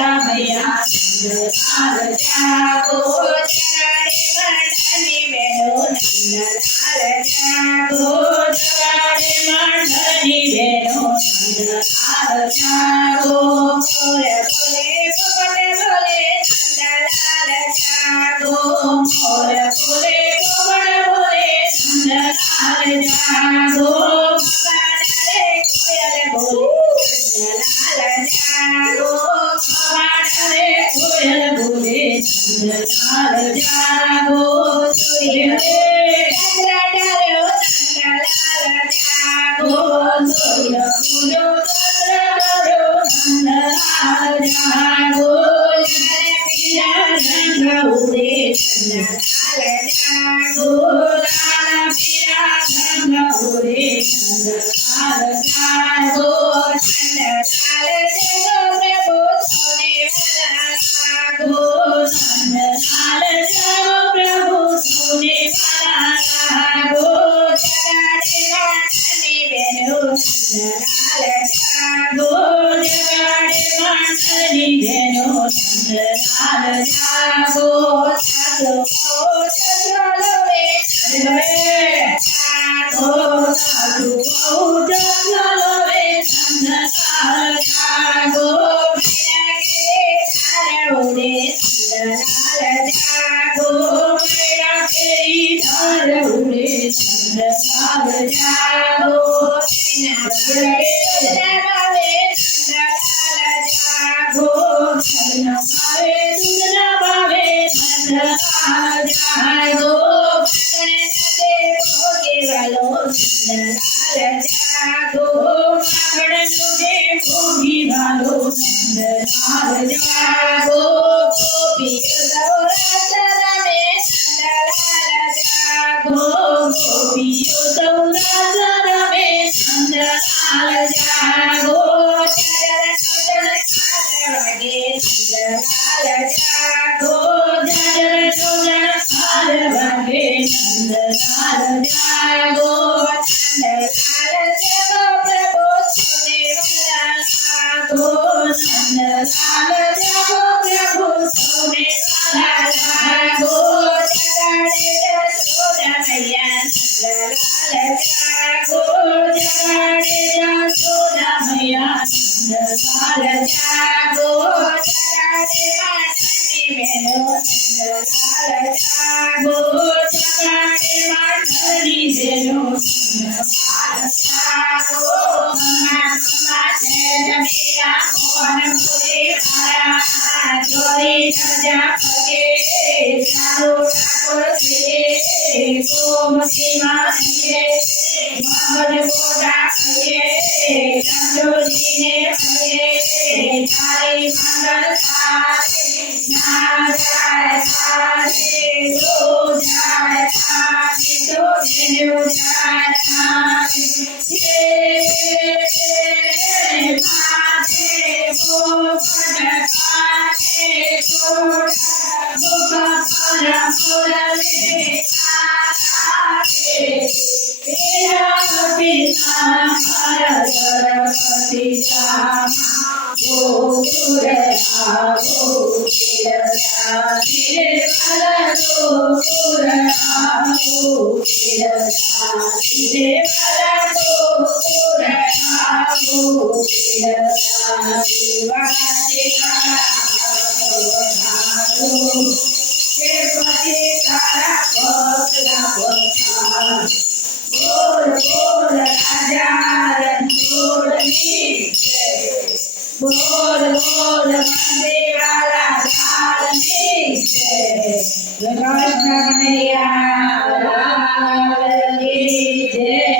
मैया नंदलाल जागो जगाड़े मंडनी बेनो नंदलाल जागो जगाड़े मंडनी बेनो नंदलाल जागो बोले बोले बोले नंदलाल जागो बोले बोले नंदलाल जागो बाबारे कोयल बोले नंदलाल जागो बाबारे कोयल बोले नंदलाल जागो सोये चंद्रडालो नंदलाल जागो सोये फूलो चंद्रडालो नंदलाल जागो लाल पीला रंग उड़े नंदलाल जागो लाल पीला रंग उड़े नंदलाल जागो नंदलाल जगो प्रभु सोने वाला लागो नंदलाल जगो प्रभु सोने वाला लागो जगाड़े मंडनी बेनो नंदलाल जागो जगाड़े मंडनी बेनो नंदलाल जागो चलो चलो वे जागो साधु चलो वे नंदलाल जागो मेरा के तारे उड़े नंदलाल जागो मेरा के तारे उड़े नंदलाल जागो नैना बगड़े तुझना बावे नंदलाल जागो नैना बावे तुझना बावे नंदलाल जागो बगड़े नदे भोगे वालो नंदलाल जागो बगड़े तुझे भोगी वालो नंदलाल जागो गोपियों दौरा में नंदलाल जागो गोपियों दौरा में नंदलाल जागो चरण चरण खार वागे नंदलाल जागो चरण चरण खार वागे नंदलाल जागो नंदलाल जगो प्रभु सोने वाला लागो नंदलाल जगो प्रभु सोने वाला लागो जगाड़े जसोदा मैया नंदलाल जागो जगाड़े जसोदा मैया नंदलाल जागो जगाड़े मंडनी बेनो नंदलाल जागो जगाड़े मंडनी बेनो नंदलाल जागो मम्मा मम्मा जमीरा मोहन पुरे मारा जोरी नजा पगे चारो ठाकुर से गोमती माहिए मगध गोदा खये चंद्रोजी ने खये तारी मंगल थारे ना जाए थारे दो जाए थारे दो दिनो जाए थारे पाते वो पद पाते वो पद पुरले तारे तेरा पिता सरस्वती रामा वो पुरला वो किरला तेरे वाला वो पुरला वो किरला तेरे वाला वो पुरला वो किरला वादे के पति तारा पकड़ा पकड़ा बोल बोल राजा रणछोड़ बोल बोल मंदे वाला लाल कृष्ण मैया लाल की जय।